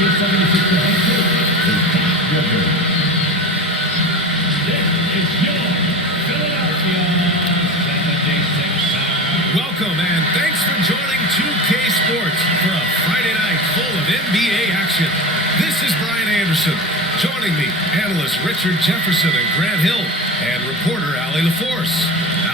Welcome and thanks for joining 2K Sports for a Friday night full of NBA action. This is Brian Anderson. Joining me, analysts Richard Jefferson and Grant Hill, and reporter Allie LaForce.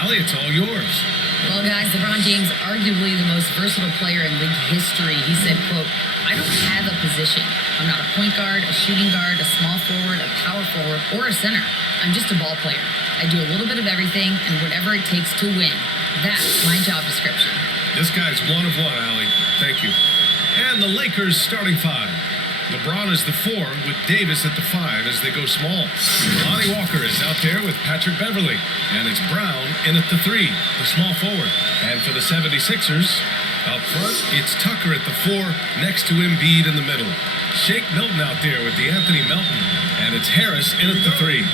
Allie, it's all yours. Well, guys, LeBron James, arguably the most versatile player in league history. He said, quote, "I don't have a position. I'm not a point guard, a shooting guard, a small forward, a power forward, or a center. I'm just a ball player. I do a little bit of everything and whatever it takes to win. That's my job description." This guy's one of one, Allie. Thank you. And the Lakers starting five. LeBron is the 4 with Davis at the 5 as they go small. Lonnie Walker is out there with Patrick Beverly. And it's Brown in at the 3, the small forward. And for the 76ers, up front, it's Tucker at the 4 next to Embiid in the middle. Shake Milton out there with the Anthony Melton. And it's Harris in at the 3.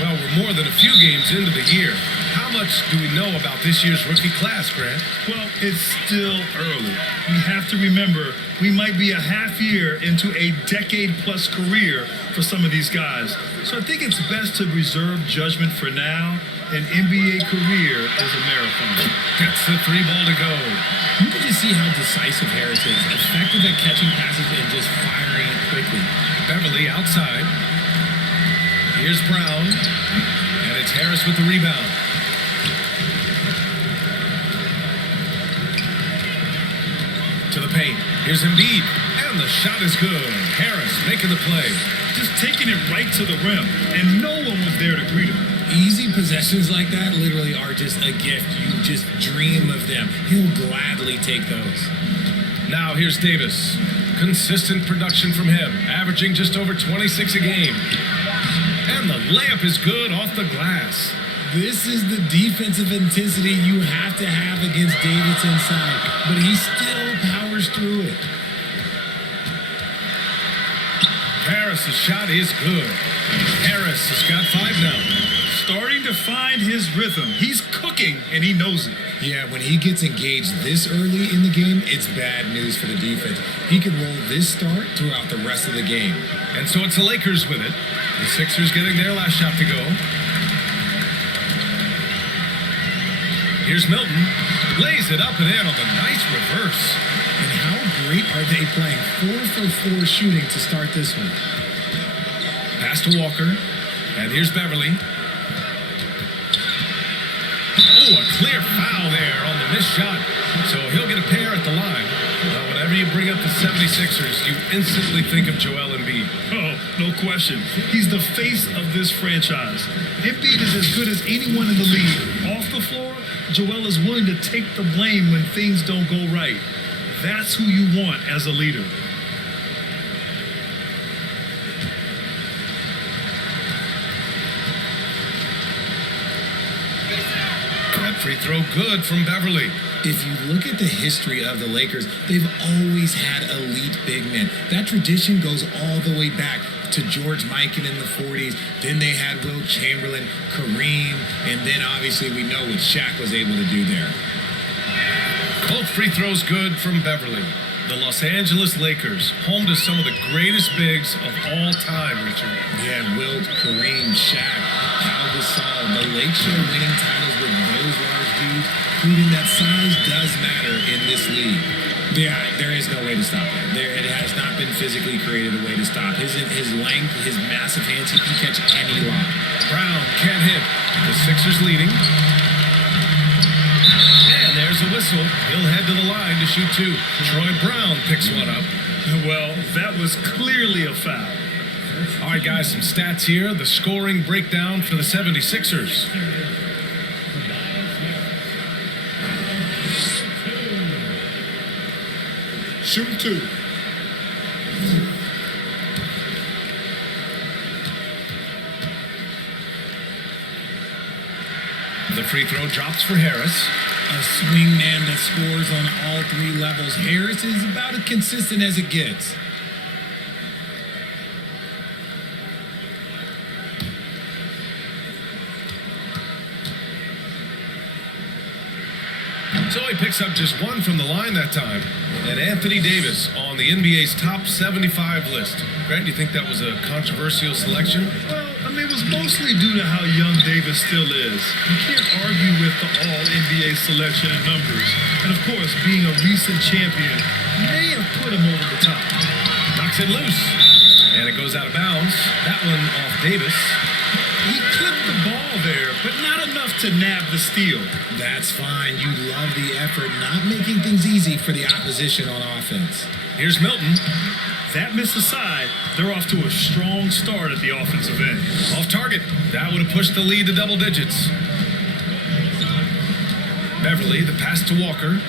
Well, we're more than a few games into the year. How much do we know about this year's rookie class, Grant? Well, it's still early. We have to remember we might be a half year into a decade-plus career for some of these guys. So I think it's best to reserve judgment for now. An NBA career is a marathon. Gets the 3 ball to go. You can just see how decisive Harris is. Effective at catching passes and just firing it quickly. Beverly outside. Here's Brown. And it's Harris with the rebound. To the paint. Here's Embiid. And the shot is good. Harris making the play. Just taking it right to the rim, and no one was there to greet him. Easy possessions like that literally are just a gift. You just dream of them. He'll gladly take those. Now here's Davis. Consistent production from him, averaging just over 26 a game. And the layup is good off the glass. This is the defensive intensity you have to have against Davis inside, but he still powers through it. Harris' shot is good. Harris has got 5 now. Starting to find his rhythm. He's cooking, and he knows it. Yeah, when he gets engaged this early in the game, it's bad news for the defense. He can roll this start throughout the rest of the game. And so it's the Lakers with it. The Sixers getting their last shot to go. Here's Milton. Lays it up and in on the nice reverse. And how great are they playing 4 for 4 shooting to start this one? Pass to Walker. And here's Beverly. Oh, a clear foul there on the missed shot. So he'll get a pair at the line. Now, whenever you bring up the 76ers, you instantly think of Joel Embiid. Oh, no question. He's the face of this franchise. Embiid is as good as anyone in the league. Off the floor, Joel is willing to take the blame when things don't go right. That's who you want as a leader. That free throw good from Beverly. If you look at the history of the Lakers, they've always had elite big men. That tradition goes all the way back to George Mikan in the 40s. Then they had Wilt Chamberlain, Kareem, and then obviously we know what Shaq was able to do there. Both free throws good from Beverly. The Los Angeles Lakers, home to some of the greatest bigs of all time, Richard. Yeah, Wilt, Kareem, Shaq, Pau Gasol. The Lakers are winning titles with those large dudes, proving that size does matter in this league. Yeah, there is no way to stop him. It has not been physically created a way to stop. His length, his massive hands, he can catch any lob. Brown can't hit. The Sixers leading. And there's a whistle. He'll head to the line to shoot 2. Troy Brown picks one up. Well, that was clearly a foul. All right, guys, some stats here. The scoring breakdown for the 76ers. Shoot 2. The free throw drops for Harris. A swing man that scores on all 3 levels. Harris is about as consistent as it gets. So he picks up just one from the line that time. And Anthony Davis on the NBA's top 75 list. Grant, do you think that was a controversial selection? Well, I mean, it was mostly due to how young Davis still is. You can't argue with the all-NBA selection and numbers. And, of course, being a recent champion may have put him over the top. Knocks it loose. And it goes out of bounds. That one off Davis. He clipped the ball there, but not enough to nab the steal. That's fine. You love the effort, not making things easy for the opposition on offense. Here's Milton. That miss aside, they're off to a strong start at the offensive end. Off target. That would have pushed the lead to double digits. Beverly, the pass to Walker.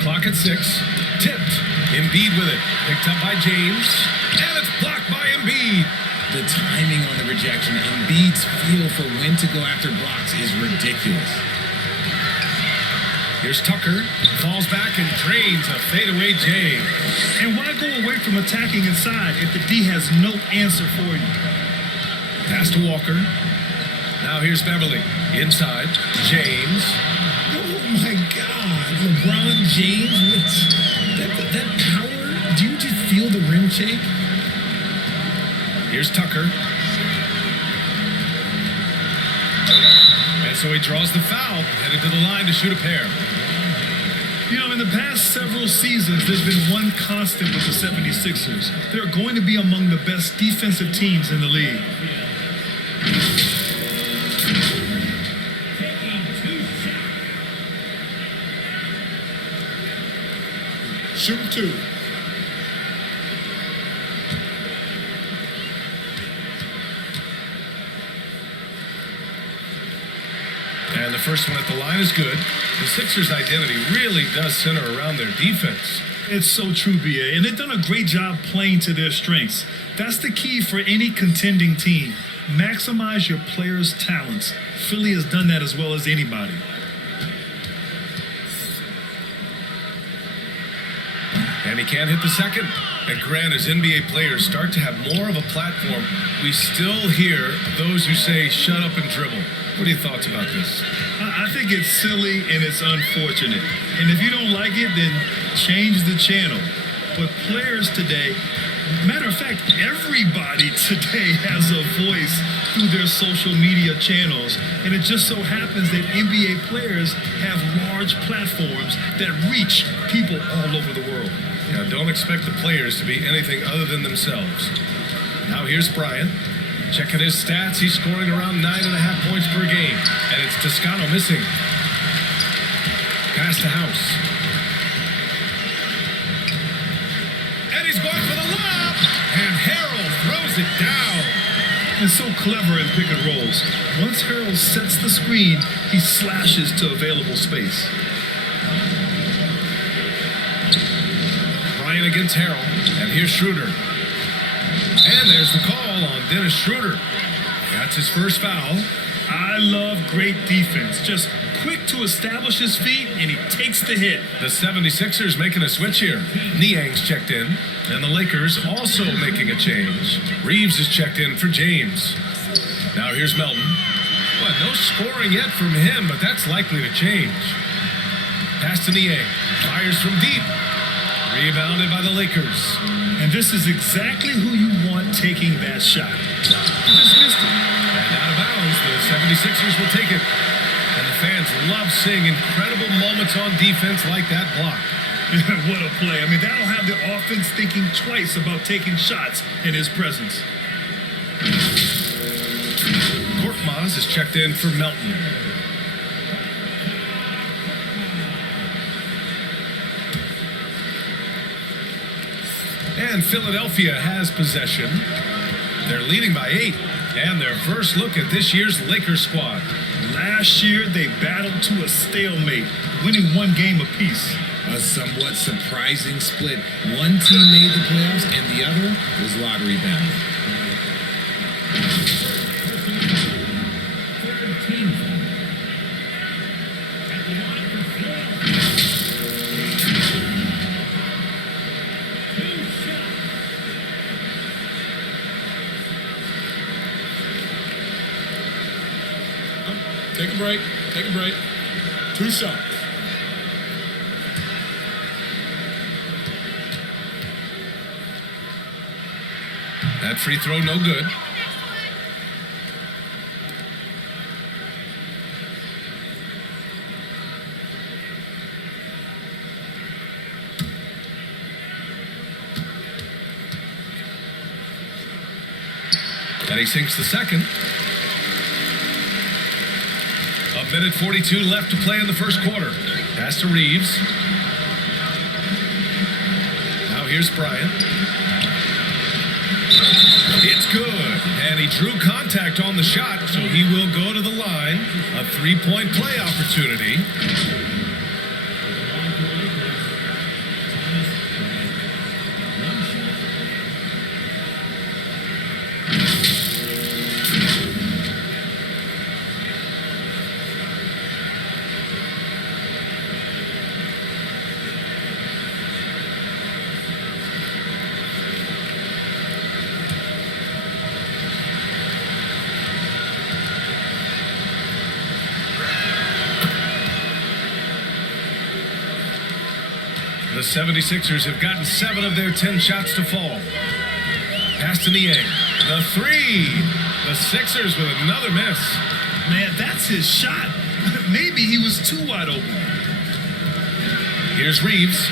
Clock at 6. Tipped. Embiid with it. Picked up by James. And it's blocked by Embiid. The timing on the rejection, Embiid's feel for when to go after blocks is ridiculous. Here's Tucker. Falls back and drains a fadeaway J. And why go away from attacking inside if the D has no answer for you? Pass to Walker. Now here's Beverly. Inside. James. Oh my God, LeBron James, that power, do you just feel the rim shake? Here's Tucker. And so he draws the foul, headed to the line to shoot a pair. You know, in the past several seasons, there's been one constant with the 76ers. They're going to be among the best defensive teams in the league. Shoot 2. And the first one at the line is good. The Sixers' identity really does center around their defense. It's so true, BA, and they've done a great job playing to their strengths. That's the key for any contending team. Maximize your players' talents. Philly has done that as well as anybody. And he can't hit the second. And Grant, as NBA players start to have more of a platform, we still hear those who say, shut up and dribble. What are your thoughts about this? I think it's silly and it's unfortunate. And if you don't like it, then change the channel. But players today, matter of fact, everybody today has a voice through their social media channels. And it just so happens that NBA players have large platforms that reach people all over the world. Yeah, don't expect the players to be anything other than themselves. Now here's Bryant. Checking his stats, he's scoring around 9.5 points per game. And it's Toscano missing. Pass to House. And he's going for the lob. And Harrell throws it down. And so clever in pick and rolls. Once Harrell sets the screen, he slashes to available space. Bryant against Harrell. And here's Schroeder. And there's the call on Dennis Schroeder. That's his first foul. I love great defense. Just quick to establish his feet, and he takes the hit. The 76ers making a switch here. Niang's checked in. And the Lakers also making a change. Reeves is checked in for James. Now here's Melton. Well, no scoring yet from him, but that's likely to change. Pass to Niang. Fires from deep. Rebounded by the Lakers. And this is exactly who you want taking that shot. You just missed it. And out of bounds, the 76ers will take it. And the fans love seeing incredible moments on defense like that block. What a play. I mean, that'll have the offense thinking twice about taking shots in his presence. Korkmaz is checked in for Melton. And Philadelphia has possession. They're leading by 8. And their first look at this year's Lakers squad. Last year, they battled to a stalemate, winning one game apiece. A somewhat surprising split. One team made the playoffs and the other was lottery bound. Take a break. Take a break. 2 shots. That free throw, no good. And he sinks the second. A minute 42 left to play in the first quarter. Pass to Reeves. Now here's Bryant. It's good. And he drew contact on the shot, so he will go to the line. A 3-point play opportunity. The 76ers have gotten 7 of their 10 shots to fall. Pass to Niang. The 3. The Sixers with another miss. Man, that's his shot. Maybe he was too wide open. Here's Reeves.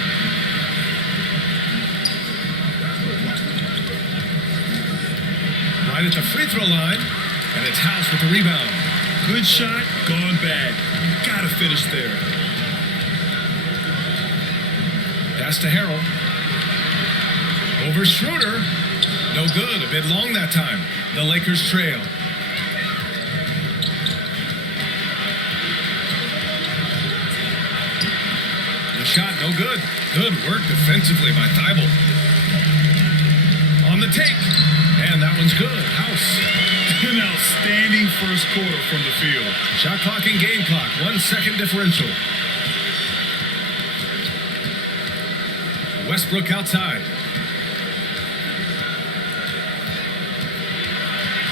Right at the free throw line. And it's House with the rebound. Good shot, gone bad. Gotta finish there. Pass to Harrell. Over Schroeder. No good. A bit long that time. The Lakers trail. The shot, no good. Good work defensively by Thibault. On the take. And that one's good. House. An outstanding first quarter from the field. Shot clock and game clock. 1 second differential. Westbrook outside.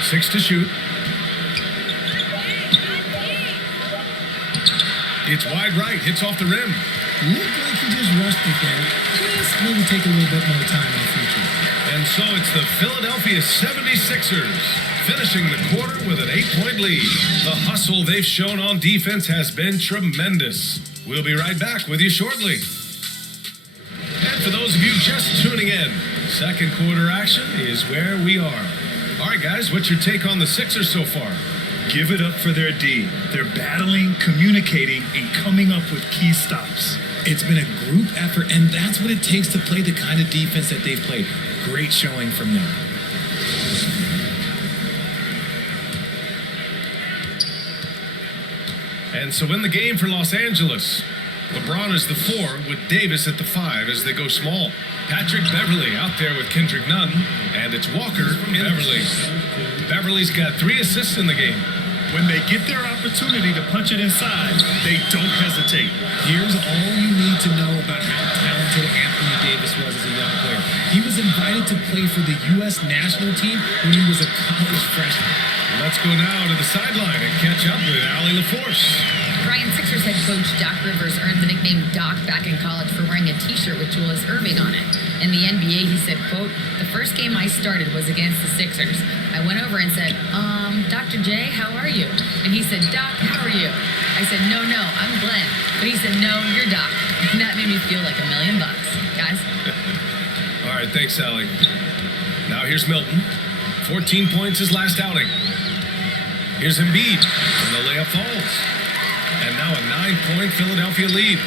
6 to shoot. It's wide right. Hits off the rim. Looked like he just rushed it there. Just maybe take a little bit more time in the future. And so it's the Philadelphia 76ers finishing the quarter with an 8-point lead. The hustle they've shown on defense has been tremendous. We'll be right back with you shortly. And for those of you just tuning in, second quarter action is where we are. All right, guys, what's your take on the Sixers so far? Give it up for their D. They're battling, communicating, and coming up with key stops. It's been a group effort, and that's what it takes to play the kind of defense that they've played. Great showing from them. And so in the game for Los Angeles, LeBron is the 4 with Davis at the 5 as they go small. Patrick Beverley out there with Kendrick Nunn, and it's Walker from Beverley. Beverley's got 3 assists in the game. When they get their opportunity to punch it inside, they don't hesitate. Here's all you need to know about how talented Anthony Davis was as a young player. He was invited to play for the U.S. national team when he was a college freshman. Let's go now to the sideline and catch up with Allie LaForce. Brian, Sixers head coach Doc Rivers earned the nickname Doc back in college for wearing a t-shirt with Julius Erving on it. In the NBA, he said, quote, "The first game I started was against the Sixers. I went over and said, Dr. J, how are you?" And he said, "Doc, how are you?" I said, no, I'm Glenn." But he said, "No, you're Doc." And that made me feel like $1 million, guys. All right, thanks, Allie. Now here's Milton. 14 points his last outing. Here's Embiid, and the layup falls. And now a 9-point Philadelphia lead.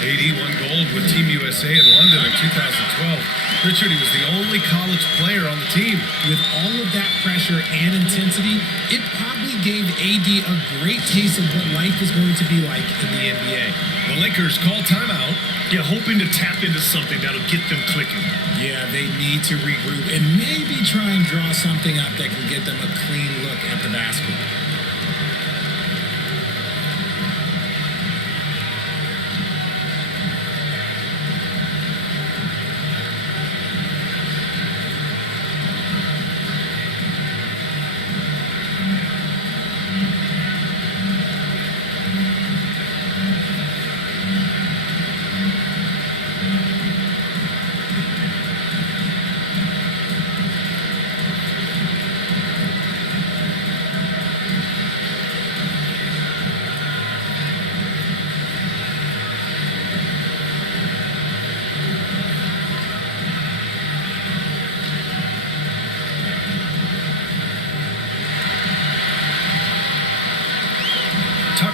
AD won gold with Team USA in London in 2012. Richard, he was the only college player on the team. With all of that pressure and intensity, it probably gave AD a great taste of what life is going to be like in the NBA. The Lakers call timeout. Yeah, hoping to tap into something that'll get them clicking. Yeah, they need to regroup and maybe try and draw something up that can get them a clean look at the basket.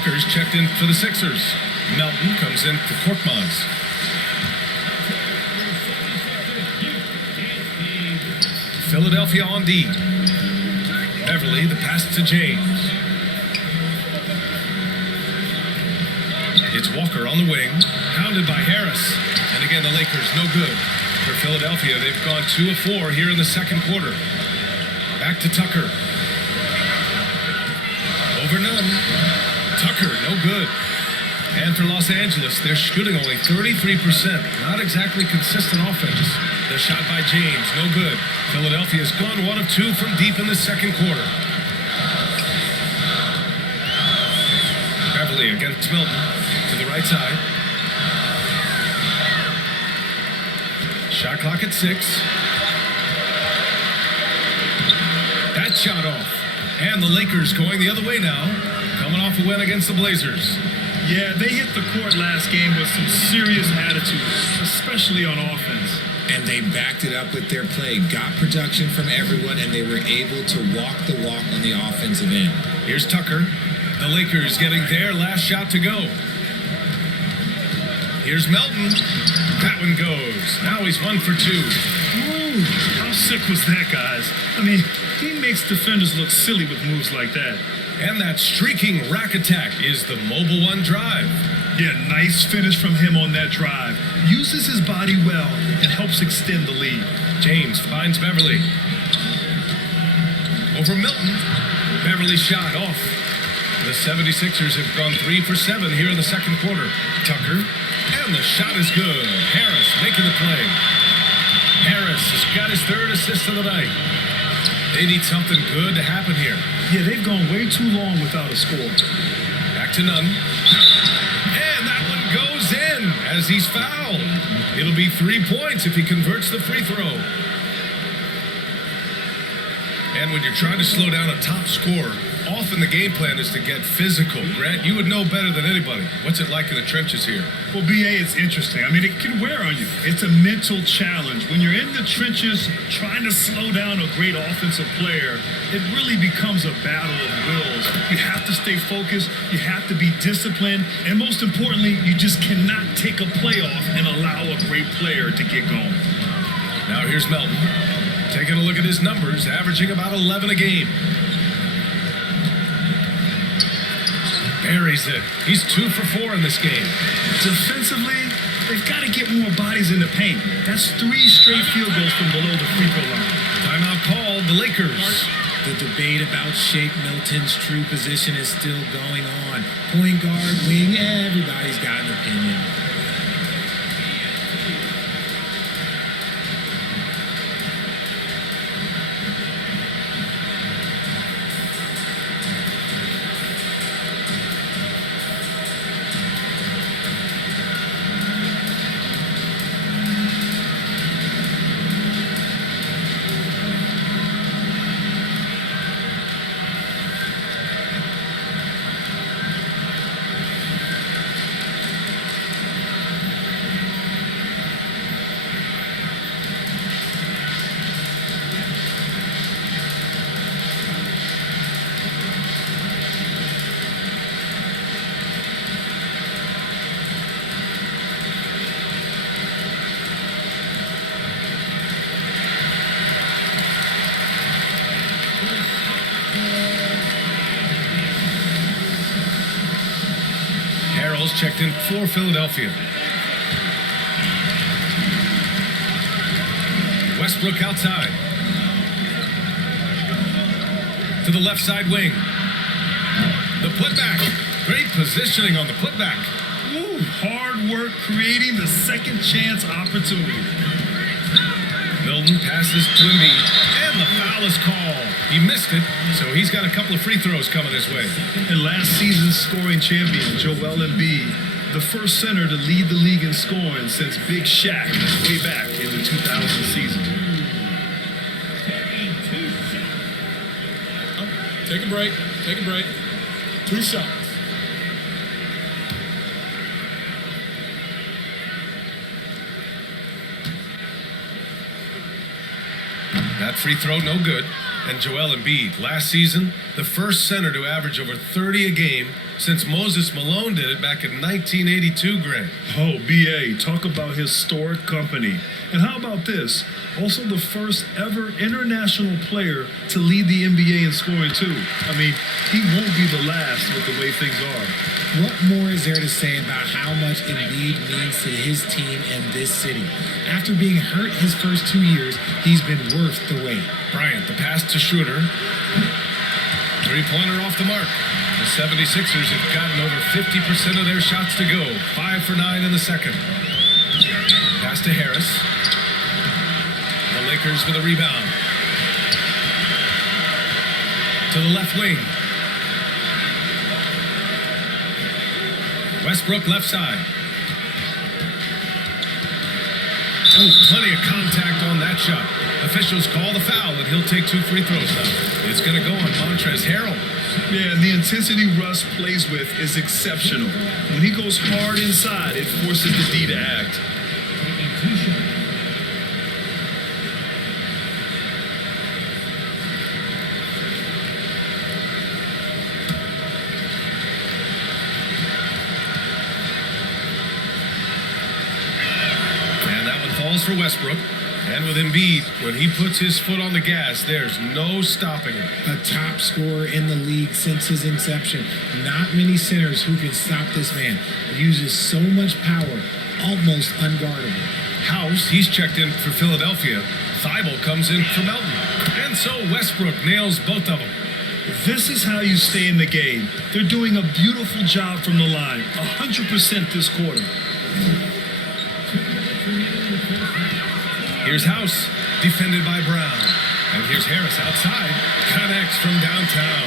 Tucker's checked in for the Sixers. Melton comes in for Korkmaz. Philadelphia on D. Beverly, the pass to James. It's Walker on the wing, pounded by Harris. And again, the Lakers no good. For Philadelphia, they've gone 2 of 4 here in the second quarter. Back to Tucker. Over none. Tucker, no good. And for Los Angeles, they're shooting only 33%. Not exactly consistent offense. The shot by James, no good. Philadelphia's gone 1 of 2 from deep in the second quarter. Beverly against Milton to the right side. Shot clock at 6. That shot off. And the Lakers going the other way now. Coming off a win against the Blazers. Yeah, they hit the court last game with some serious attitude, especially on offense. And they backed it up with their play. Got production from everyone, and they were able to walk the walk on the offensive end. Here's Tucker. The Lakers getting their last shot to go. Here's Melton. That one goes. Now he's 1 for 2. Ooh, how sick was that, guys? I mean, he makes defenders look silly with moves like that. And that streaking rack attack is the mobile 1 drive. Yeah, nice finish from him on that drive. Uses his body well and helps extend the lead. James finds Beverly. Over Milton. Beverly shot off. The 76ers have gone 3 for 7 here in the second quarter. Tucker. And the shot is good. Harris making the play. Harris has got his 3rd assist of the night. They need something good to happen here. Yeah, they've gone way too long without a score. Back to none. And that one goes in as he's fouled. It'll be 3 points if he converts the free throw. And when you're trying to slow down a top scorer, often the game plan is to get physical. Grant, you would know better than anybody. What's it like in the trenches here? Well, BA, it's interesting. I mean, it can wear on you. It's a mental challenge. When you're in the trenches trying to slow down a great offensive player, it really becomes a battle of wills. You have to stay focused. You have to be disciplined. And most importantly, you just cannot take a play off and allow a great player to get going. Now here's Melton. Taking a look at his numbers, averaging about 11 a game. Buries it. He's 2 for 4 in this game. Defensively, they've got to get more bodies in the paint. That's 3 straight field goals from below the free throw line. Timeout called, the Lakers. The debate about Shake Milton's true position is still going on. Point guard, wing, everybody's got an opinion. Checked in for Philadelphia. Westbrook outside. To the left side wing. The putback. Great positioning on the putback. Ooh, hard work creating the second chance opportunity. Milton passes to Embiid, and the foul is called. He missed it, so he's got a couple of free throws coming his way. And last season's scoring champion, Joel Embiid, the first center to lead the league in scoring since Big Shaq way back in the 2000 season. Take a break. Take a break. 2 shots. That free throw, no good. And Joel Embiid, last season, The first center to average over 30 a game since Moses Malone did it back in 1982, Greg. Oh, BA, talk about historic company. And how about this? Also the first ever international player to lead the NBA in scoring, too. I mean, he won't be the last with the way things are. What more is there to say about how much Embiid means to his team and this city? After being hurt his first 2 years, he's been worth the wait. Bryant, the pass to Schroeder. Three-pointer off the mark. The 76ers have gotten over 50% of their shots to go. 5 for 9 in the second. Pass to Harris. The Lakers with a rebound. To the left wing. Westbrook left side. Oh, plenty of contact on that shot. Officials call the foul, and he'll take 2 free throws now. It's going to go on Montrezl Harrell. Yeah, and the intensity Russ plays with is exceptional. When he goes hard inside, it forces the D to act. And that one falls for Westbrook. And with Embiid, when he puts his foot on the gas, there's no stopping him. A top scorer in the league since his inception. Not many centers who can stop this man. Uses so much power, almost unguardable. House, he's checked in for Philadelphia. Thibault comes in for Melton. And so Westbrook nails both of them. This is how you stay in the game. They're doing a beautiful job from the line. 100% this quarter. Here's House, defended by Brown. And here's Harris outside. Connects from downtown.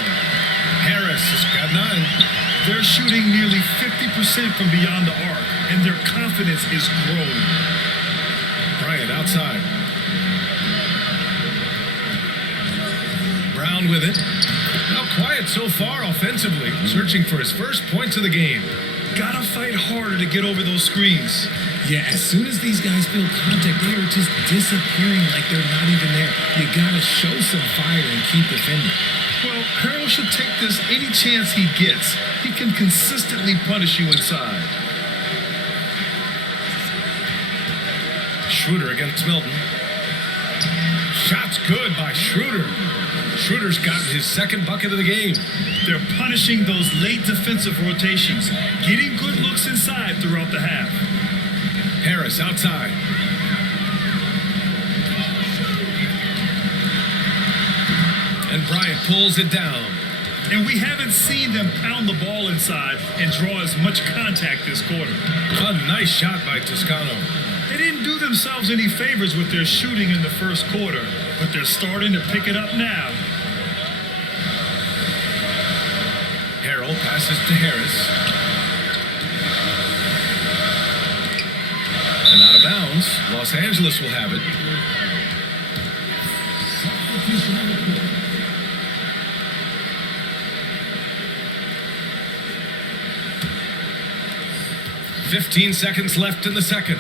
Harris has got 9. They're shooting nearly 50% from beyond the arc, and their confidence is growing. Bryant outside. Brown with it. Now quiet so far offensively, searching for his first points of the game. Gotta fight harder to get over those screens. Yeah, as soon as these guys feel contact, they are just disappearing like they're not even there. You gotta show some fire and keep defending. Well, Harrell should take this any chance he gets. He can consistently punish you inside. Schroeder against Milton. Shot's good by Schroeder. Schroeder's gotten his second bucket of the game. They're punishing those late defensive rotations, getting good looks inside throughout the half. Harris outside. And Bryant pulls it down. And we haven't seen them pound the ball inside and draw as much contact this quarter. A nice shot by Toscano. They didn't do themselves any favors with their shooting in the first quarter, but they're starting to pick it up now. Harrell passes to Harris. And out of bounds, Los Angeles will have it. "15 seconds left in the second.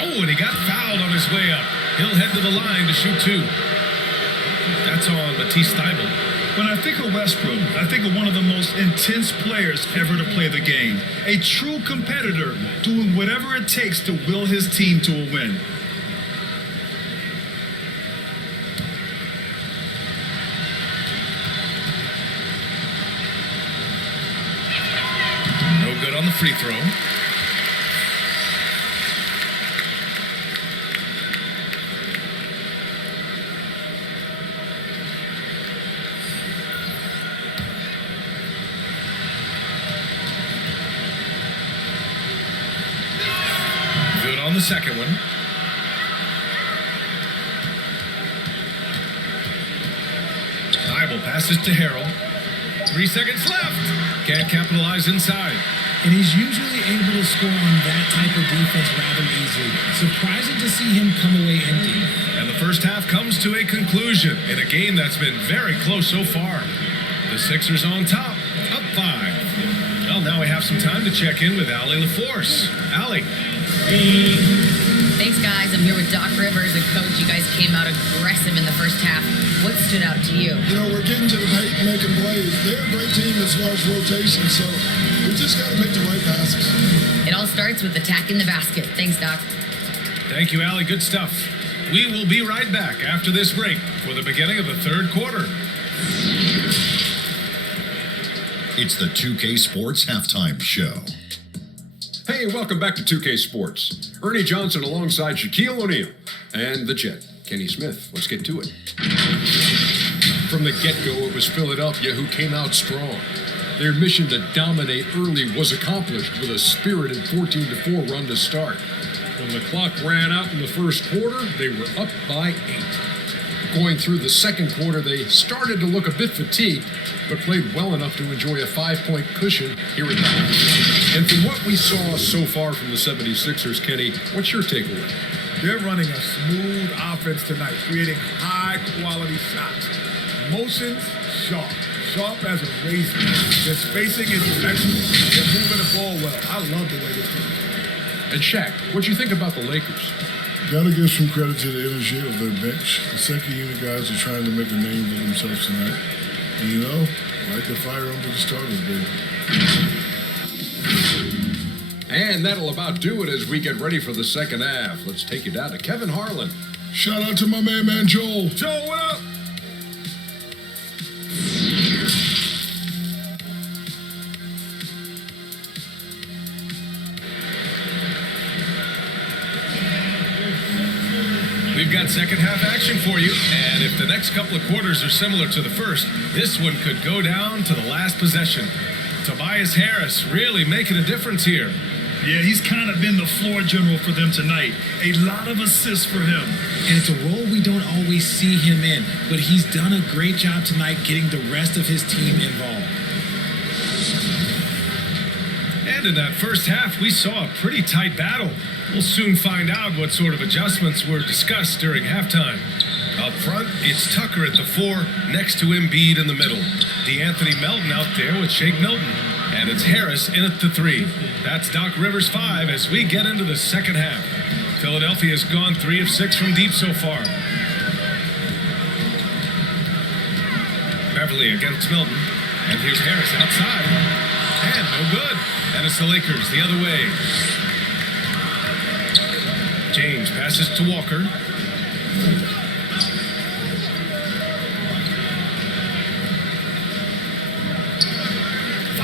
Oh, and he got fouled on his way up. He'll head to the line to shoot 2. That's on Matisse Thybulle. When I think of Westbrook, I think of one of the most intense players ever to play the game. A true competitor doing whatever it takes to will his team to a win. No good on the free throw. On the second one. Thybulle passes to Harrell. 3 seconds left. Can't capitalize inside. And he's usually able to score on that type of defense rather easily. Surprising to see him come away empty. And the first half comes to a conclusion in a game that's been very close so far. The Sixers on top, up 5. Well, now we have some time to check in with Allie LaForce. Allie. Thanks, guys. I'm here with Doc Rivers, and Coach, you guys came out aggressive in the first half. What stood out to you? You know, we're getting to the paint and making plays. They're a great team as far as rotation, so we just got to make the right passes. It all starts with attacking the basket. Thanks, Doc. Thank you, Allie. Good stuff. We will be right back after this break for the beginning of the third quarter. It's the 2K Sports Halftime Show. Hey, welcome back to 2K Sports. Ernie Johnson alongside Shaquille O'Neal and the Jet, Kenny Smith. Let's get to it. From the get-go, it was Philadelphia who came out strong. Their mission to dominate early was accomplished with a spirited 14-4 run to start. When the clock ran out in the first quarter, they were up by 8. Going through the second quarter, they started to look a bit fatigued, but played well enough to enjoy a 5-point cushion here at the half. And from what we saw so far from the 76ers, Kenny, what's your takeaway? They're running a smooth offense tonight, creating high-quality shots. Motions, sharp. Sharp as a razor. Their spacing is excellent. They're moving the ball well. I love the way this team is playing. And Shaq, what'd you think about the Lakers? Got to give some credit to the energy of their bench. The second unit guys are trying to make a name for themselves tonight. And you know, like the fire under the starters, baby. And that'll about do it as we get ready for the second half. Let's take you down to Kevin Harlan. Shout out to my man Joel. Joe, what up? We've got second half action for you, and if the next couple of quarters are similar to the first, this one could go down to the last possession. Tobias Harris really making a difference here. Yeah, he's kind of been the floor general for them tonight. A lot of assists for him. And it's a role we don't always see him in, but he's done a great job tonight getting the rest of his team involved. And in that first half, we saw a pretty tight battle. We'll soon find out what sort of adjustments were discussed during halftime. Up front, it's Tucker at the 4, next to Embiid in the middle. DeAnthony Melton out there with Shake Milton. And it's Harris in at the 3. That's Doc Rivers' 5 as we get into the second half. Philadelphia's gone 3 of 6 from deep so far. Beverly against Milton. And here's Harris outside. And no good. And it's the Lakers the other way. James passes to Walker.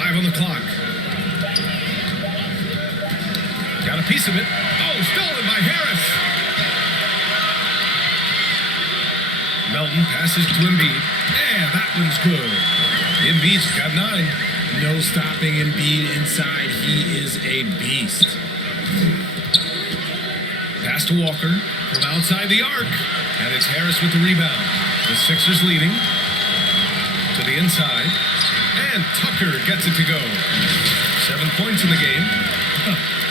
On the clock. Got a piece of it. Oh, stolen by Harris. Melton passes to Embiid. And that one's good. Embiid's got 9. No stopping Embiid inside. He is a beast. Pass to Walker from outside the arc. And it's Harris with the rebound. The Sixers leading. To the inside. And Tucker gets it to go. 7 points in the game.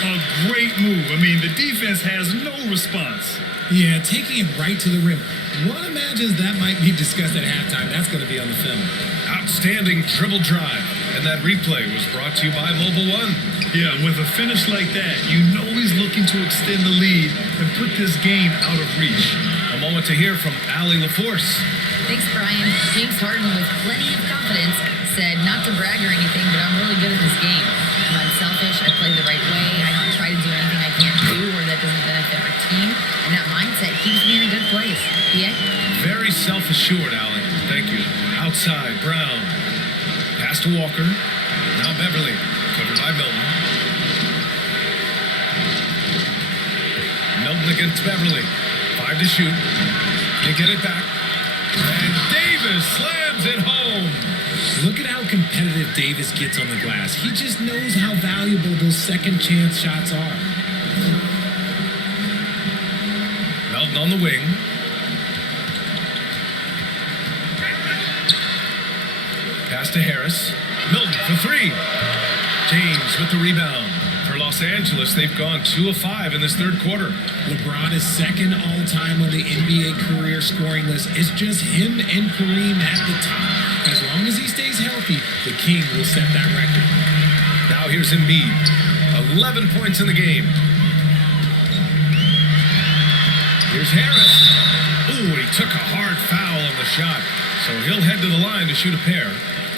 A great move. I mean, the defense has no response. Yeah, taking it right to the rim. One imagines that might be discussed at halftime. That's going to be on the film. Outstanding dribble drive. And that replay was brought to you by Mobile One. Yeah, with a finish like that, you know he's looking to extend the lead and put this game out of reach. A moment to hear from Allie LaForce. Thanks, Brian. James Harden, with plenty of confidence, said not to brag or anything, but I'm really good at this game. I'm unselfish. I play the right way. I don't try to do anything I can't do or that doesn't benefit our team. And that mindset keeps me in a good place. Yeah? Very self-assured, Allie. Thank you. Outside, Brown. Pass to Walker. Now Beverly. Covered by Milton. Milton against Beverly. 5 to shoot. They get it back. And Davis slams it home. Look at how competitive Davis gets on the glass. He just knows how valuable those second chance shots are. Melton on the wing. Pass to Harris. Milton for 3. James with the rebound. For Los Angeles, they've gone 2 of 5 in this third quarter. LeBron is second all-time on the NBA career scoring list. It's just him and Kareem at the top. As long as he stays healthy, the King will set that record. Now here's Embiid. 11 points in the game. Here's Harris. Ooh, and he took a hard foul on the shot. So he'll head to the line to shoot a pair.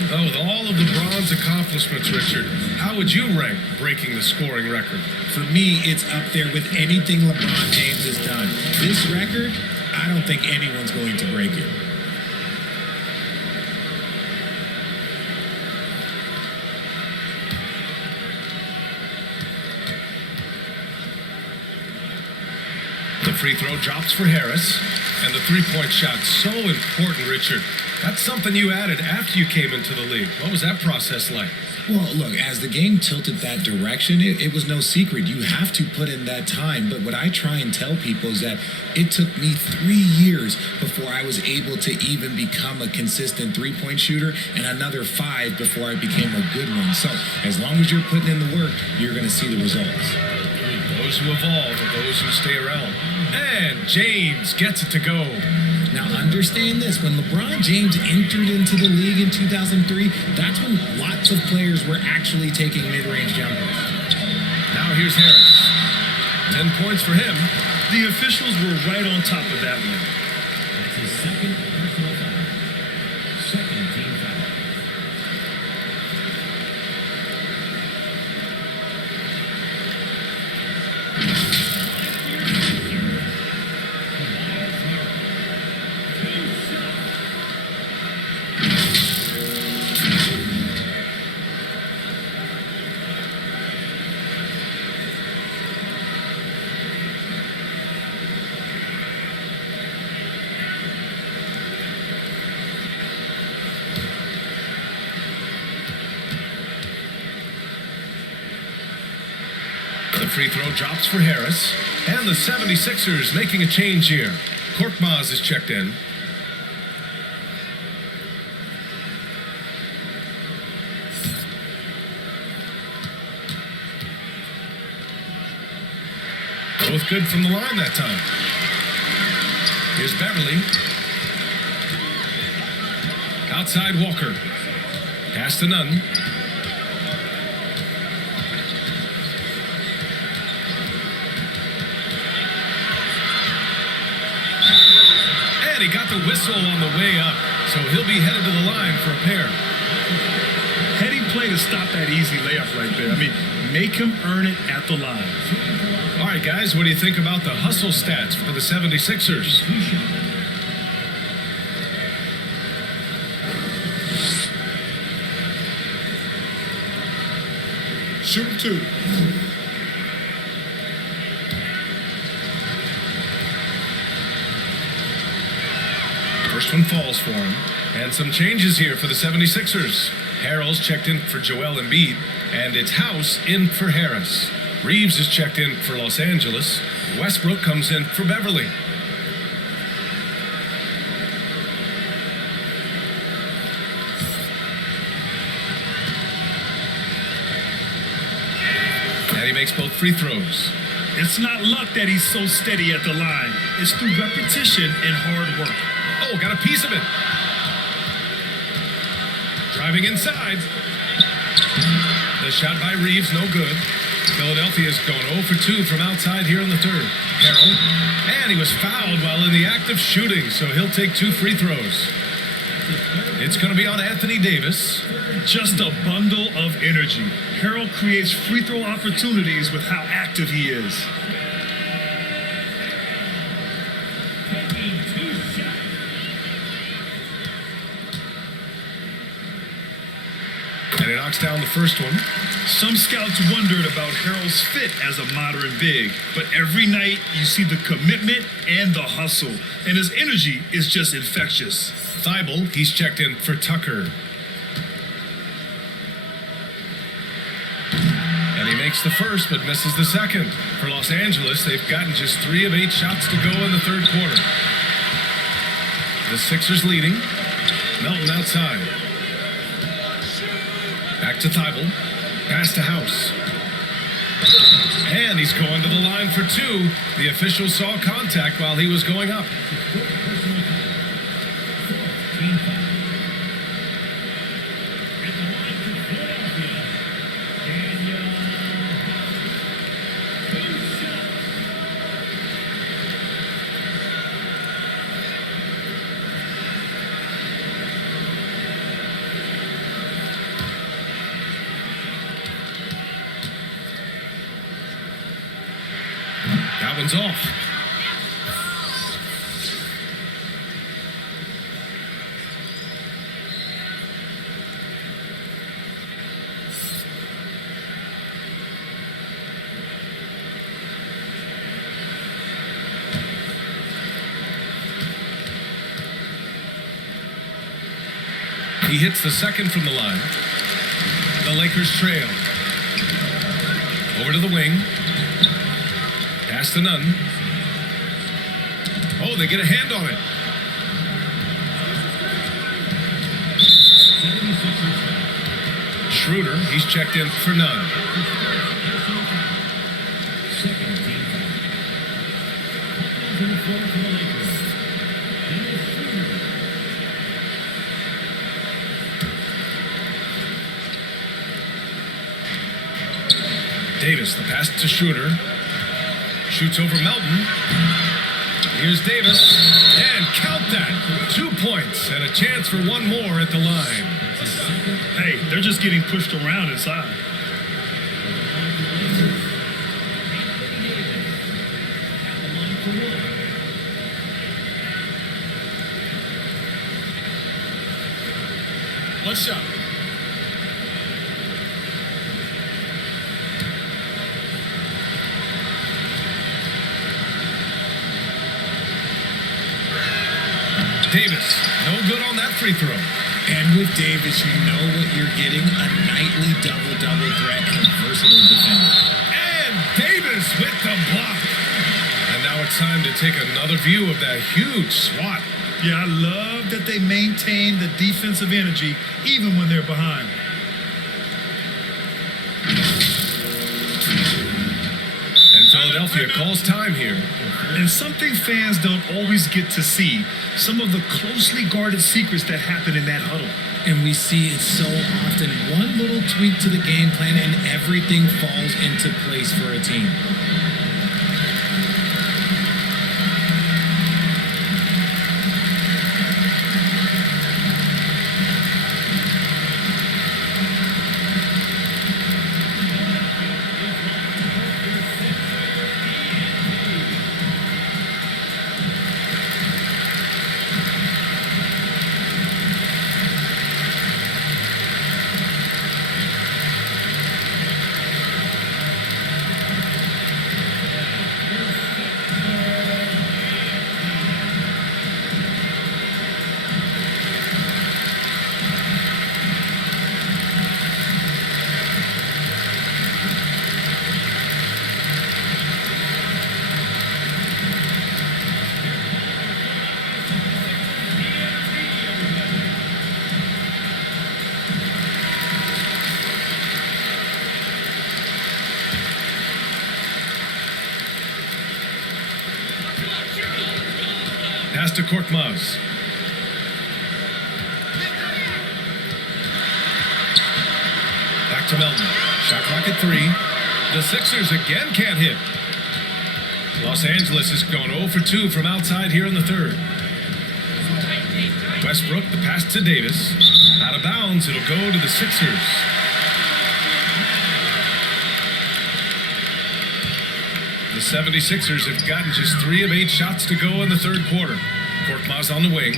Though with all of LeBron's accomplishments, Richard, how would you rank breaking the scoring record? For me, it's up there with anything LeBron James has done. This record, I don't think anyone's going to break it. The free throw drops for Harris. And the three-point shot, so important, Richard. That's something you added after you came into the league. What was that process like? Well, look, as the game tilted that direction, it was no secret. You have to put in that time. But what I try and tell people is that it took me 3 years before I was able to even become a consistent three-point shooter, and another 5 before I became a good one. So as long as you're putting in the work, you're going to see the results. Those who evolve are those who stay around. And James gets it to go. Now understand this, when LeBron James entered into the league in 2003, that's when lots of players were actually taking mid-range jumpers. Now here's Harris. 10 points for him. The officials were right on top of that one. That's his second personal foul. Second team foul. The free throw drops for Harris. And the 76ers making a change here. Korkmaz is checked in. Both good from the line that time. Here's Beverly. Outside Walker. Pass to Nunn. And he got the whistle on the way up, so he'll be headed to the line for a pair. Heady play to stop that easy layup right there. I mean, make him earn it at the line. All right, guys, what do you think about the hustle stats for the 76ers? Shoot 2. First one falls for him. And some changes here for the 76ers. Harrell's checked in for Joel Embiid, and it's House in for Harris. Reeves is checked in for Los Angeles. Westbrook comes in for Beverly. And he makes both free throws. It's not luck that he's so steady at the line. It's through repetition and hard work. Oh, got a piece of it. Driving inside. The shot by Reeves, no good. Philadelphia's going 0 for 2 from outside here in the third. Harrell. And he was fouled while in the act of shooting, so he'll take 2 free throws. It's going to be on Anthony Davis. Just a bundle of energy. Harrell creates free throw opportunities with how active he is. And he knocks down the first one. Some scouts wondered about Harrell's fit as a modern big, but every night you see the commitment and the hustle, and his energy is just infectious. Thibault, he's checked in for Tucker. And he makes the first, but misses the second. For Los Angeles, they've gotten just 3 of 8 shots to go in the third quarter. The Sixers leading. Melton outside. Back to Thibault. Pass to House. And he's going to the line for 2. The official saw contact while he was going up. That one's off. He hits the second from the line. The Lakers trail. Over to the wing. Pass to none. Oh, they get a hand on it. Schroeder, he's checked in for none. Second team foul. On the floor for the Lakers. Dennis Schroeder. Davis, the pass to Schroeder. Shoots over Melton. Here's Davis. And count that. 2 points and a chance for one more at the line. Hey, they're just getting pushed around inside. One shot. Davis, no good on that free throw. And with Davis, you know what you're getting, a nightly double-double threat and a versatile defender. And Davis with the block. And now it's time to take another view of that huge swat. Yeah, I love that they maintain the defensive energy even when they're behind. And Philadelphia calls time here. And something fans don't always get to see, some of the closely guarded secrets that happen in that huddle. And we see it so often. One little tweak to the game plan and everything falls into place for a team. Pass to Korkmaz. Back to Melton. Shot clock at 3. The Sixers again can't hit. Los Angeles is going 0 for 2 from outside here in the third. Westbrook, the pass to Davis. Out of bounds, it'll go to the Sixers. The 76ers have gotten just 3 of 8 shots to go in the third quarter. Korkmaz on the wing.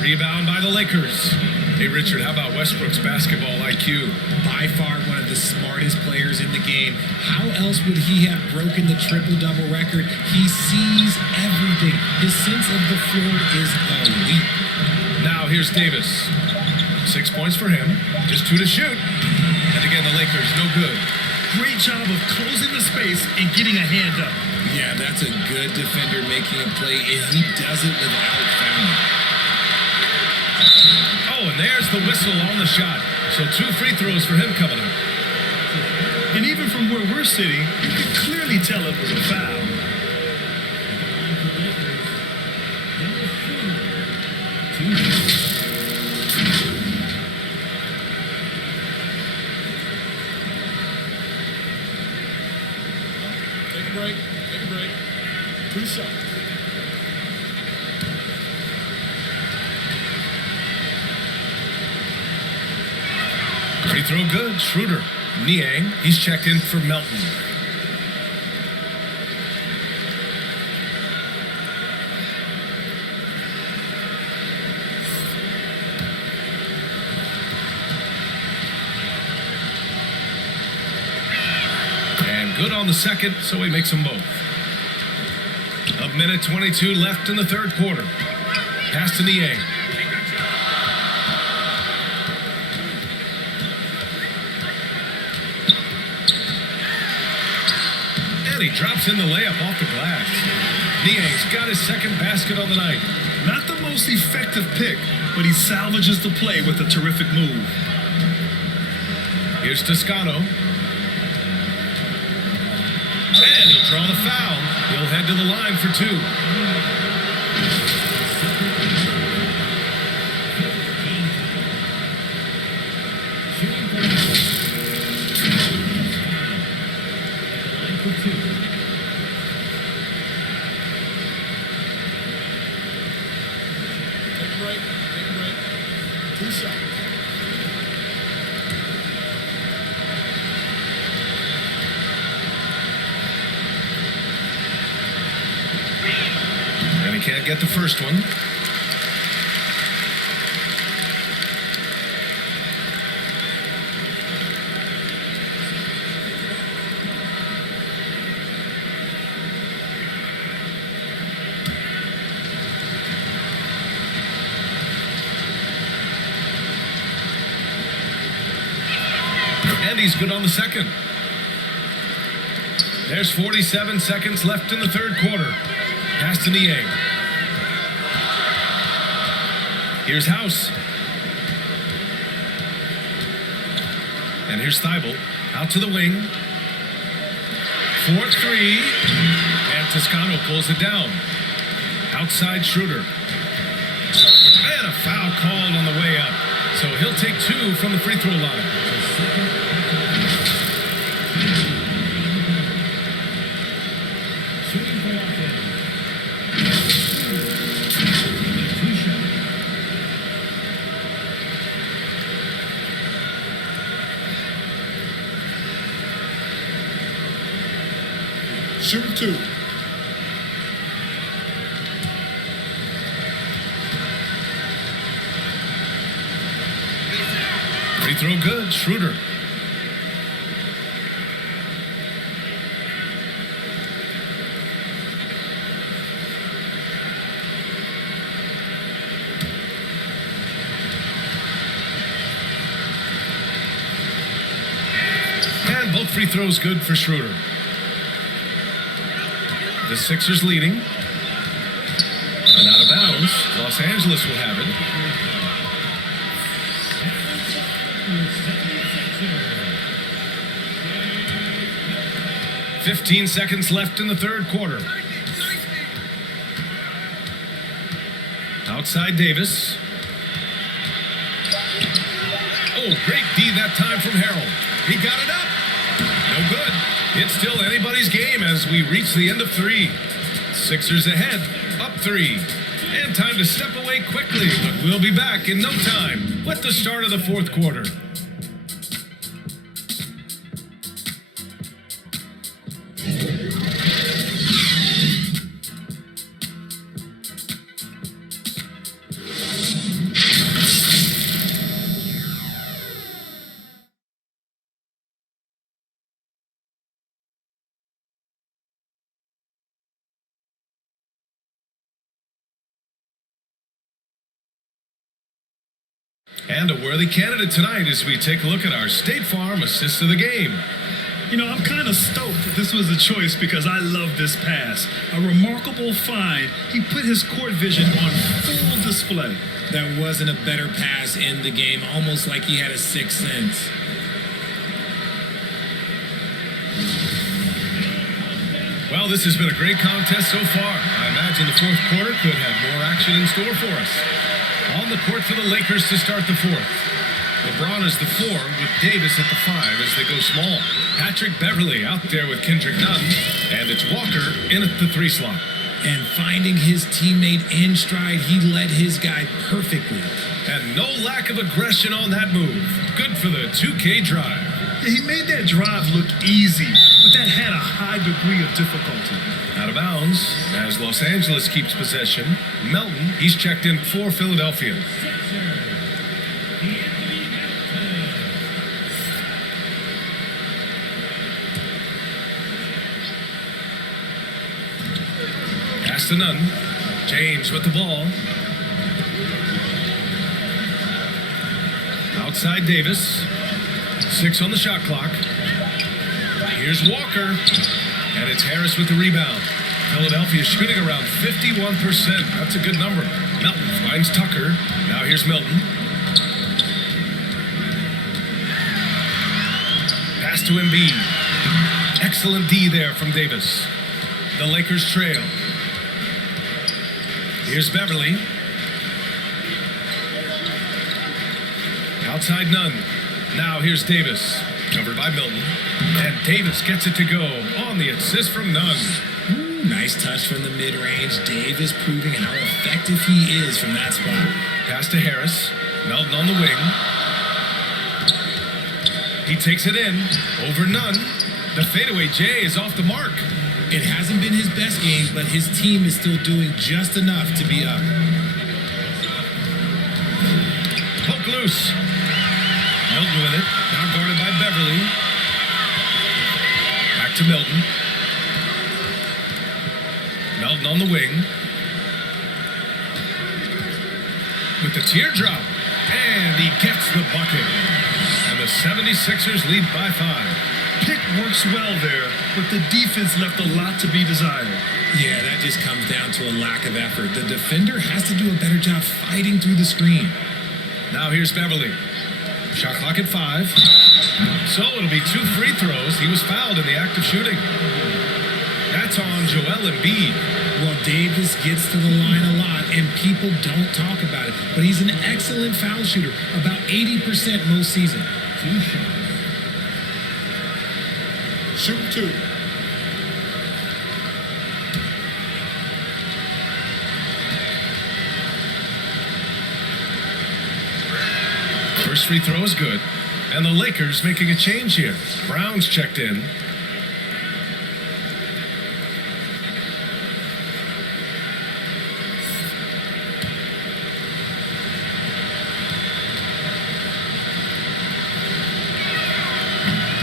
Rebound by the Lakers. Hey, Richard, how about Westbrook's basketball IQ? By far one of the smartest players in the game. How else would he have broken the triple-double record? He sees everything. His sense of the floor is elite. Now here's Davis. 6 points for him. Just 2 to shoot. And again, the Lakers, no good. Great job of closing the space and getting a hand up. Yeah, that's a good defender making a play, and he does it without fouling. Oh, and there's the whistle on the shot. So 2 free throws for him coming up. And even from where we're sitting, you can clearly tell it was a foul. Take a break. Take a break. 2 shots. Free throw good. Schroeder. Niang. He's checked in for Melton. And good on the second, so he makes them both. A minute 22 left in the third quarter. Pass to Niang. And he drops in the layup off the glass. Niang's got his second basket on the night. Not the most effective pick, but he salvages the play with a terrific move. Here's Toscano. And he'll draw the foul. He'll head to the line for two. Shooting for line for two. Take a break. Take a break. 2 shots. And he can't get the first one. And he's good on the second. There's 47 seconds left in the third quarter. Pass to Niang. Here's House. And here's Thibault. Out to the wing. 4-3. And Toscano pulls it down. Outside Schroeder. And a foul called on the way up. So he'll take two from the free throw line. Shooting for offense. Shoot 2. Free throw good. Schroeder. And both free throws good for Schroeder. The Sixers leading. And out of bounds. Los Angeles will have it. 15 seconds left in the third quarter. Outside Davis. Oh, great D that time from Harold. He got it up. No good. It's still anybody's game as we reach the end of three. Sixers ahead, up 3. And time to step away quickly, but we'll be back in no time with the start of the fourth quarter. And a worthy candidate tonight as we take a look at our State Farm assist of the game. You know, I'm kind of stoked that this was a choice because I love this pass. A remarkable find. He put his court vision on full display. There wasn't a better pass in the game, almost like he had a sixth sense. Well, this has been a great contest so far. I imagine the fourth quarter could have more action in store for us. On the court for the Lakers to start the fourth. LeBron is the 4 with Davis at the 5 as they go small. Patrick Beverley out there with Kendrick Nunn. And it's Walker in at the 3 slot. And finding his teammate in stride, he led his guy perfectly. And no lack of aggression on that move. Good for the 2K drive. Yeah, he made that drive look easy, but that had a high degree of difficulty. Out of bounds as Los Angeles keeps possession. Melton, he's checked in for Philadelphia. Pass to Nunn. James with the ball. Outside Davis. 6 on the shot clock. Here's Walker. And it's Harris with the rebound. Philadelphia shooting around 51%. That's a good number. Melton finds Tucker. Now here's Melton. Pass to Embiid. Excellent D there from Davis. The Lakers trail. Here's Beverly. Outside Nunn. Now here's Davis. Covered by Milton. And Davis gets it to go on the assist from Nunn. Ooh, nice touch from the mid-range. Davis proving how effective he is from that spot. Pass to Harris. Melton on the wing. He takes it in. Over Nunn. The fadeaway J is off the mark. It hasn't been his best game, but his team is still doing just enough to be up. Poke loose. Milton with it. Now guarded by Beverly. Back to Milton. Melton on the wing. With the teardrop. And he gets the bucket. And the 76ers lead by 5. Pick works well there, but the defense left a lot to be desired. Yeah, that just comes down to a lack of effort. The defender has to do a better job fighting through the screen. Now here's Beverly. Shot clock at 5. So it'll be 2 free throws. He was fouled in the act of shooting. That's on Joel Embiid. Well, Davis gets to the line a lot, and people don't talk about it. But he's an excellent foul shooter, about 80% most season. 2 shots. Shoot 2. First free throw is good. And the Lakers making a change here. Brown's checked in.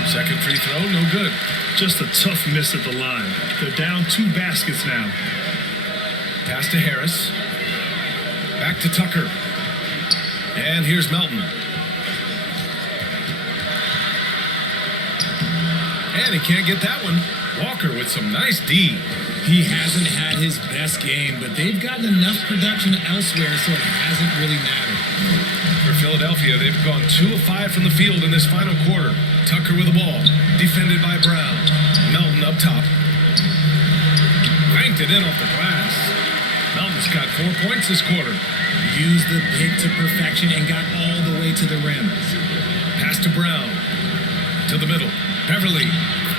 Second free throw, no good. Just a tough miss at the line. They're down 2 baskets now. Pass to Harris. Back to Tucker. And here's Melton. And he can't get that one. Walker with some nice D. He hasn't had his best game, but they've gotten enough production elsewhere, so it hasn't really mattered. For Philadelphia, they've gone 2 of 5 from the field in this final quarter. Tucker with the ball. Defended by Brown. Melton up top. Banked it in off the glass. Melton's got 4 points this quarter. Used the pick to perfection and got all the way to the rim. Pass to Brown. To the middle. Beverly.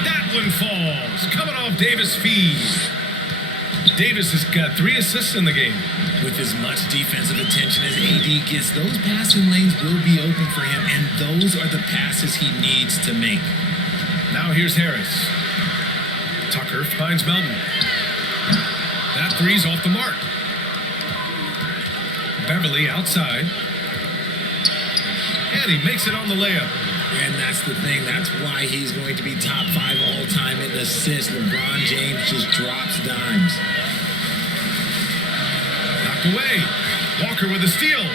That one falls. Coming off Davis' feed. Davis has got 3 assists in the game. With as much defensive attention as AD gets, those passing lanes will be open for him, and those are the passes he needs to make. Now here's Harris. Tucker finds Melton. That 3's off the mark. Beverly outside. And he makes it on the layup. And that's the thing. That's why he's going to be top 5 all-time in assists. LeBron James just drops dimes. Knocked away. Walker with a steal.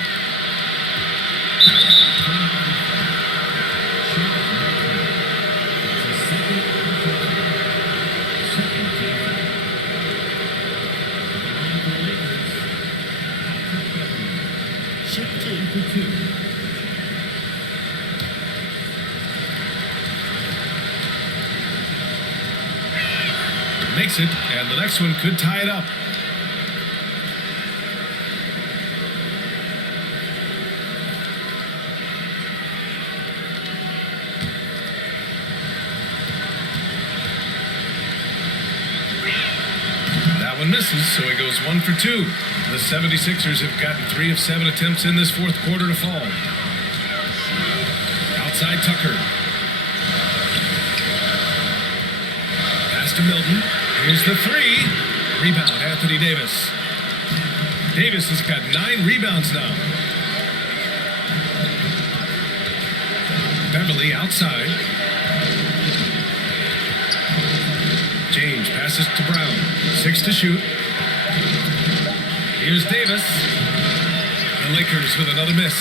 Makes it, and the next one could tie it up. That That one misses, so he goes 1 for 2. The 76ers have gotten 3 of 7 attempts in this fourth quarter to fall. Outside Tucker. Pass to Milton. Here's the 3. Rebound, Anthony Davis. Davis has got 9 rebounds now. Beverly outside. James passes to Brown. 6 to shoot. Here's Davis. The Lakers with another miss.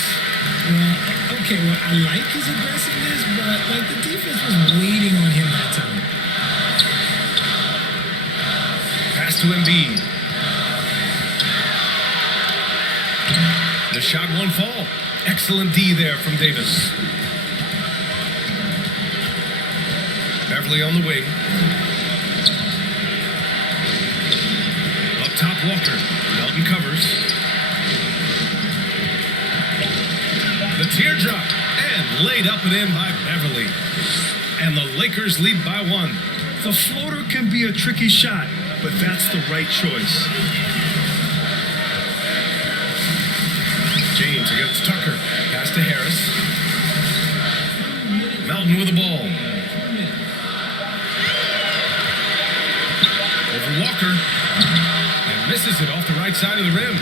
Okay, I like his aggressiveness, but the defense was waiting on him that time. Pass to Embiid. The shot won't fall. Excellent D there from Davis. Beverly on the wing. Up top, Walker. Melton covers. The teardrop. And laid up and in by Beverly. And the Lakers lead by 1. The floater can be a tricky shot, but that's the right choice. James against Tucker. Pass to Harris. Melton with the ball. Over Walker. And misses it off the right side of the rim.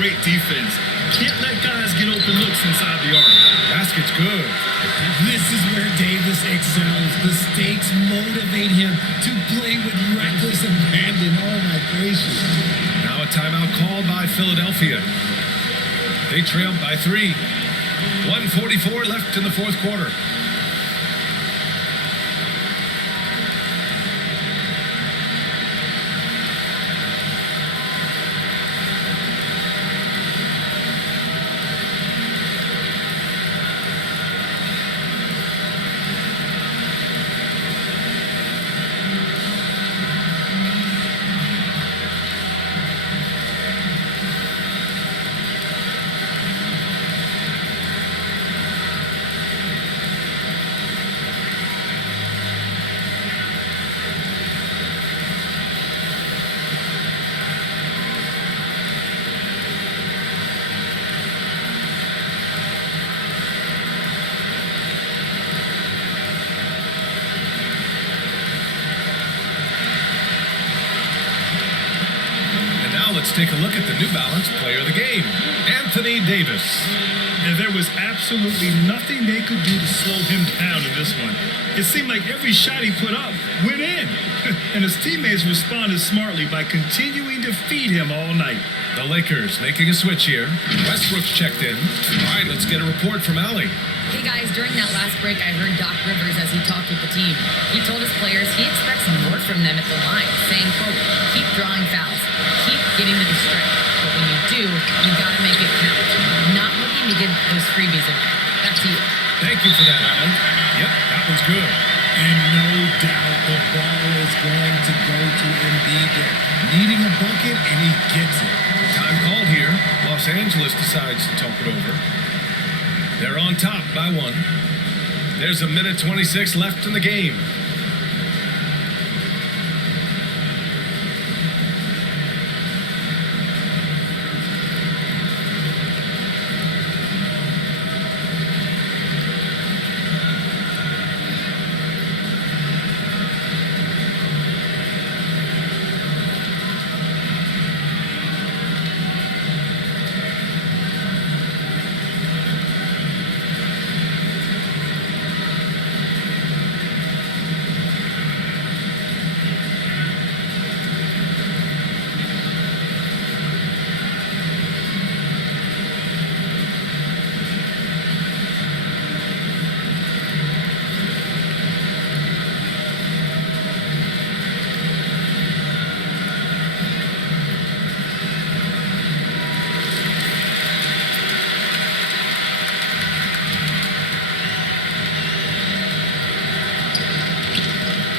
Great defense. Can't let guys get open looks inside the arc. Basket's good. This is where Davis excels. The stakes motivate him to play with reckless abandon. Oh my gracious. Now a timeout called by Philadelphia. They trailed by 3. 1:44 left in the fourth quarter. Let's take a look at the New Balance player of the game, Anthony Davis. And there was absolutely nothing they could do to slow him down in this one. It seemed like every shot he put up went in. And his teammates responded smartly by continuing to feed him all night. The Lakers making a switch here. Westbrook's checked in. All right, let's get a report from Allie. Hey guys, during that last break, I heard Doc Rivers as he talked with the team. He told his players he expects more from them at the line, saying, quote, keep drawing fouls, keep getting to the strike. But when you do, you gotta make it count. Not looking to give those freebies away. Back to you. Thank you for that, Allie. Yep, that was good. And no doubt the ball is going to go to Embiid there. Needing a bucket, and he gets it. Time called here. Los Angeles decides to talk it over. They're on top by 1. There's a minute 26 left in the game.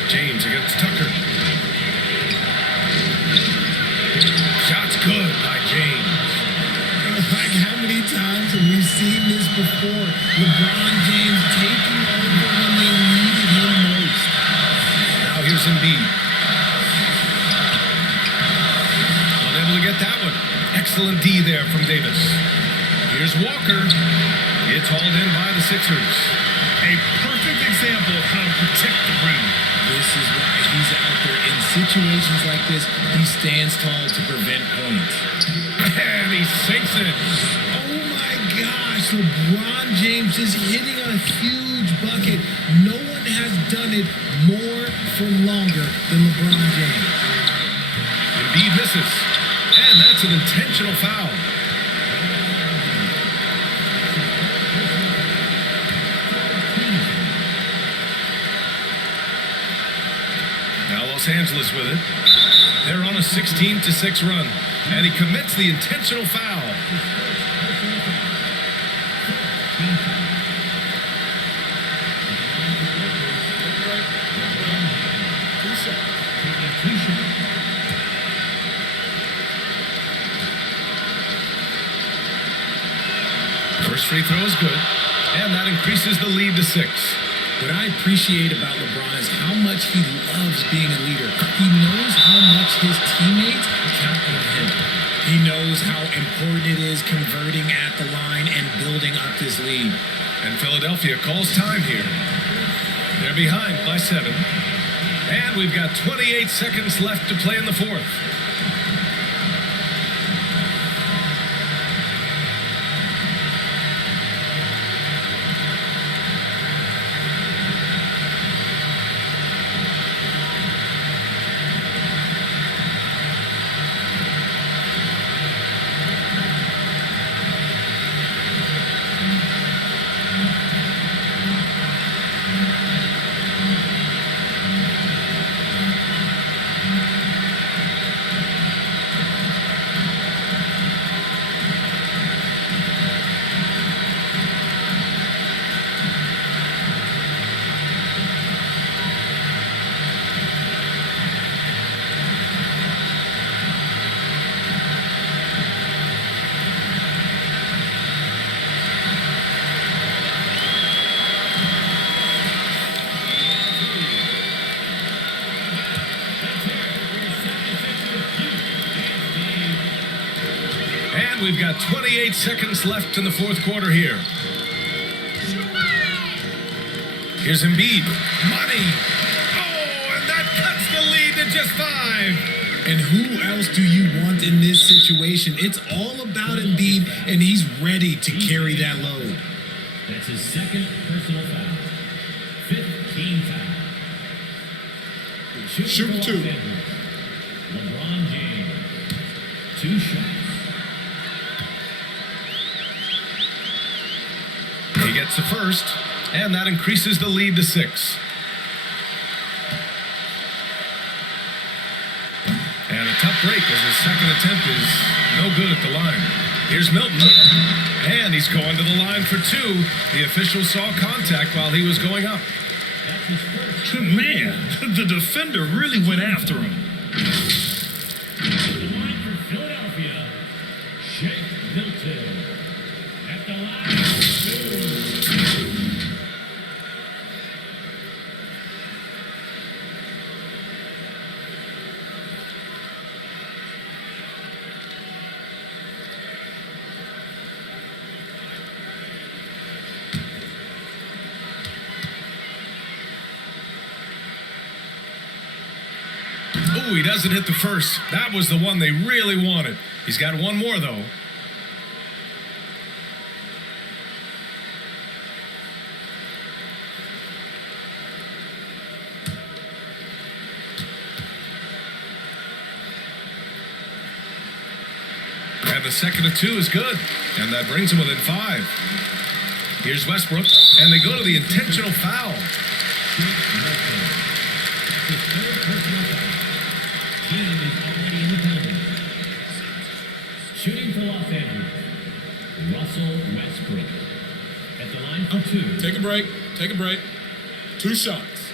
James against Tucker. Shot's good by James. Like how many times have we seen this before? LeBron James taking over when they needed him most. Now here's Embiid. Excellent D there from Davis. Here's Walker. It's hauled in by the Sixers. A perfect example of how to protect the rim. This is why he's out there in situations like this. He stands tall to prevent points. And he sinks it. Oh my gosh, LeBron James is hitting a huge bucket. No one has done it more for longer than LeBron James. Embiid misses. And that's an intentional foul. Now Los Angeles with it. They're on a 16-6 run. And he commits the intentional foul. First free throw is good. And that increases the lead to 6. What I appreciate about LeBron is how much he loves being a leader. He knows how much his teammates count on him. He knows how important it is converting at the line and building up this lead. And Philadelphia calls time here. They're behind by 7. And we've got 28 seconds left to play in the fourth. We've got 28 seconds left in the fourth quarter here. Here's Embiid. Money. Oh, and that cuts the lead to just 5. And who else do you want in this situation? It's all about Embiid, and he's ready to carry that load. That's his second personal foul. 15 foul. Shoot 2. LeBron James. 2 shots. He gets the first, and that increases the lead to 6. And a tough break as his second attempt is no good at the line. Here's Milton, and he's going to the line for 2. The official saw contact while he was going up. That's his first. Man, the defender really went after him. At the line for Philadelphia, Shake Milton. At the line for 2. Oh, he doesn't hit the first. That was the one they really wanted. He's got one more, though. And the second of 2 is good. And that brings him within 5. Here's Westbrook. And they go to the intentional foul. Team is already in the penalty. Shooting for Los Angeles, Russell Westbrook. At the line for 2. Take a break. Take a break. 2 shots.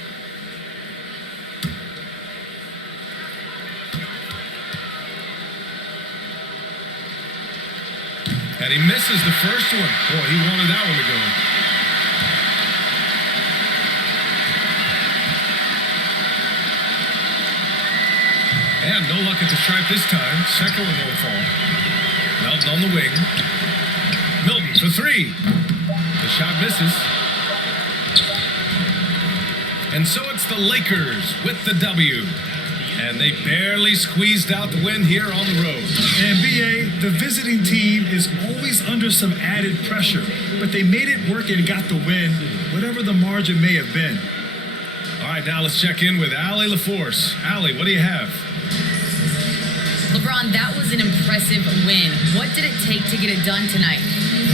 And he misses the first one. Boy, he wanted that one to go. And no luck at the stripe this time. Second one won't fall. Melton on the wing. Milton for three. The shot misses. And so it's the Lakers with the W. And they barely squeezed out the win here on the road. And BA, the visiting team is always under some added pressure, but they made it work and got the win, whatever the margin may have been. All right, now let's check in with Allie LaForce. Allie, what do you have? LeBron, that was an impressive win. What did it take to get it done tonight?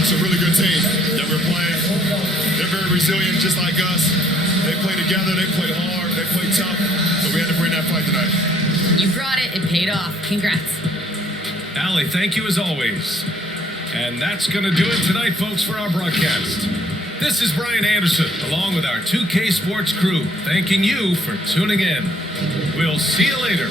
It's a really good team that we're playing. They're very resilient, just like us. They play together, they play hard, they play tough. So we had to bring that fight tonight. You brought it. It paid off. Congrats. Allie, thank you as always. And that's going to do it tonight, folks, for our broadcast. This is Brian Anderson, along with our 2K Sports crew, thanking you for tuning in. We'll see you later.